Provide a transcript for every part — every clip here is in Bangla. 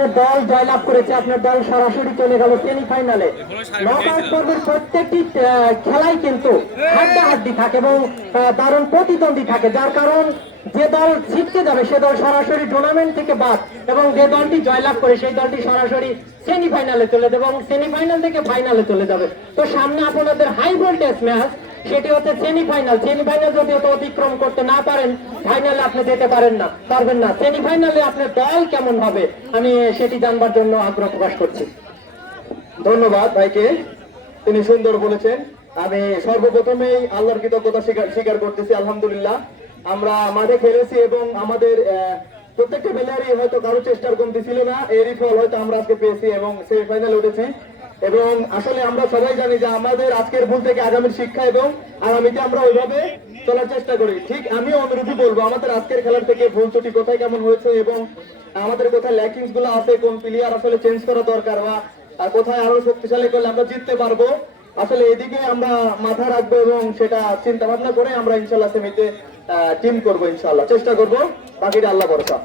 আপনার দল জয়লাভ করেছে আপনার দল সরাসরি চলে গেল সেমিফাইনালে নক আউট পর্বের প্রত্যেকটি খেলাই কিন্তু হাড্ডাহাড্ডি থাকে এবং দারুণ প্রতিদ্বন্দ্বী থাকে যার কারণ যে দল জিততে যাবে সে দল সরাসরি টুর্নামেন্ট থেকে বাদ এবং যে দলটি জয়লাভ করে সেই দলটি সরাসরি সেমিফাইনালে চলে যাবে এবং সেমিফাইনাল থেকে ফাইনালে চলে যাবে। তো সামনে আপনাদের হাই ভোল্টেজ ম্যাচ সেটি হচ্ছে সেমিফাইনাল সেমিফাইনাল যদি অত অতিক্রম করতে না পারেন ফাইনালে আপনি যেতে পারেন না, পারবেন না। সেমিফাইনালে আপনার দল কেমন হবে, আমি সেটি জানবার জন্য আগ্রহ প্রকাশ করছি। ধন্যবাদ ভাইকে, তিনি সুন্দর বলেছেন। আমি সর্বপ্রথমেই আল্লাহর কৃতজ্ঞতা স্বীকার করতেছি, আলহামদুলিল্লাহ। আমরা মাঠে খেলেছি এবং আমাদের প্রত্যেকটা প্লেয়ারই হয়তো কারও চেষ্টার কমতি ছিল না, এরই ফল হয়তো আমরা আজকে পেয়েছি এবং সেমিফাইনালে উঠেছি। এবং আসলে আমরা সবাই জানি যে আমাদের আজকের ভুল থেকে আগামীর শিক্ষা এবং আগামীতে আমরা ওইভাবে চলার চেষ্টা করি। ঠিক আমিও অনুরূপই বলব, আমাদের আজকের খেলার থেকে ভুল ত্রুটি কোথায় কেমন হয়েছে এবং আমাদের কোথায় ল্যাকিংসগুলো আছে, কোন প্লেয়ার আসলে চেঞ্জ করা দরকার বা কোথায় আরও শক্তিশালী করলে আমরা জিততে পারব, আসলে এদিকে আমরা মাথা রাখব এবং সেটা চিন্তা ভাবনা করে আমরা ইনশাল্লাহ সেমিতে টিম করব ইনশাল্লাহ চেষ্টা করব, বাকিটা আল্লাহ ভরসা।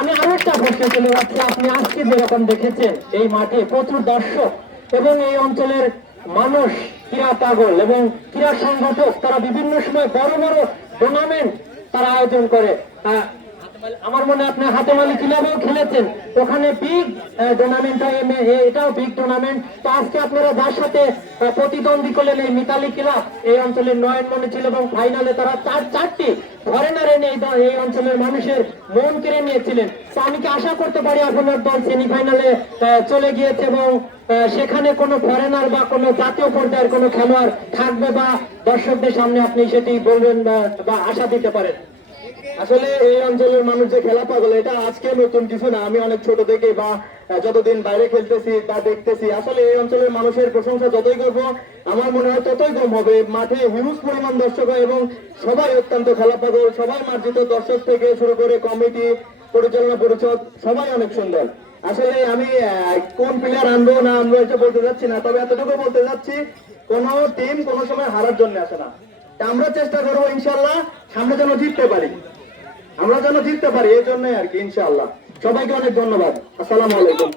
আমি আরও একটা প্রশ্ন চলে যাচ্ছি আপনি আজকে যেরকম দেখেছেন, এই মাঠে প্রচুর দর্শক এবং এই অঞ্চলের মানুষ, ক্রীড়া পাগল এবং ক্রীড়া সংগঠক, তারা বিভিন্ন সময় বড় বড় টুর্নামেন্ট তারা আয়োজন করে। আহ, আমার মনে হয় আপনি হাতেমালি ক্লাবেও খেলেছেন ওখানে বিগ টুর্নামেন্ট এটাও বিগ টুর্নামেন্ট তো আজকে আপনারা যার সাথে প্রতিদ্বন্দ্বী করলেন এই মিতালি ক্লাব এই অঞ্চলের নয়নমণি ছিল এবং ফাইনালে তারা চার চারটি এনে এই অঞ্চলের মানুষের মন কেড়ে নিয়েছিলেন। তো আমি কি আশা করতে পারি আপনার দল সেমিফাইনালে চলে গিয়েছে এবং সেখানে কোনো ফরেনার বা কোনো জাতীয় পর্যায়ের কোনো খেলোয়াড় থাকবে বা দর্শকদের সামনে আপনি সেটি বলবেন বা আশা দিতে পারেন? আসলে এই অঞ্চলের মানুষ যে খেলা পাগল, এটা আজকে নতুন কিছু না। আমি অনেক ছোট থেকে বা যতদিন বাইরে খেলতেছি, তা দেখতেছি। আসলে এই অঞ্চলের মানুষের প্রশংসা যতই করব, আমার মনে হয় ততই কম হবে। মাঠে হিউজ পরিমাণ দর্শক হয় এবং সবাই অত্যন্ত খেলা পাগল, সবাই মার্জিত দর্শক থেকে শুরু করে কমিটি, পরিচালনা পরিষদ, সবাই অনেক সুন্দর। আসলে আমি কোন প্লেয়ার আনব না আনব এটা বলতে যাচ্ছি না, তবে এতটুকু বলতে যাচ্ছি, কোন টিম কোন সময় হারার জন্য আসে না। আমরা চেষ্টা করব ইনশাল্লাহ সামনে যেন জিততে পারি। আমরা যেন জিততে পারি, এই জন্যই আর কি ইনশাল্লাহ সবাইকে অনেক ধন্যবাদ। আসসালামু আলাইকুম।